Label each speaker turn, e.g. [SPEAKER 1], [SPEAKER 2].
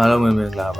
[SPEAKER 1] အားလုံးပဲမင်္ဂလာပါ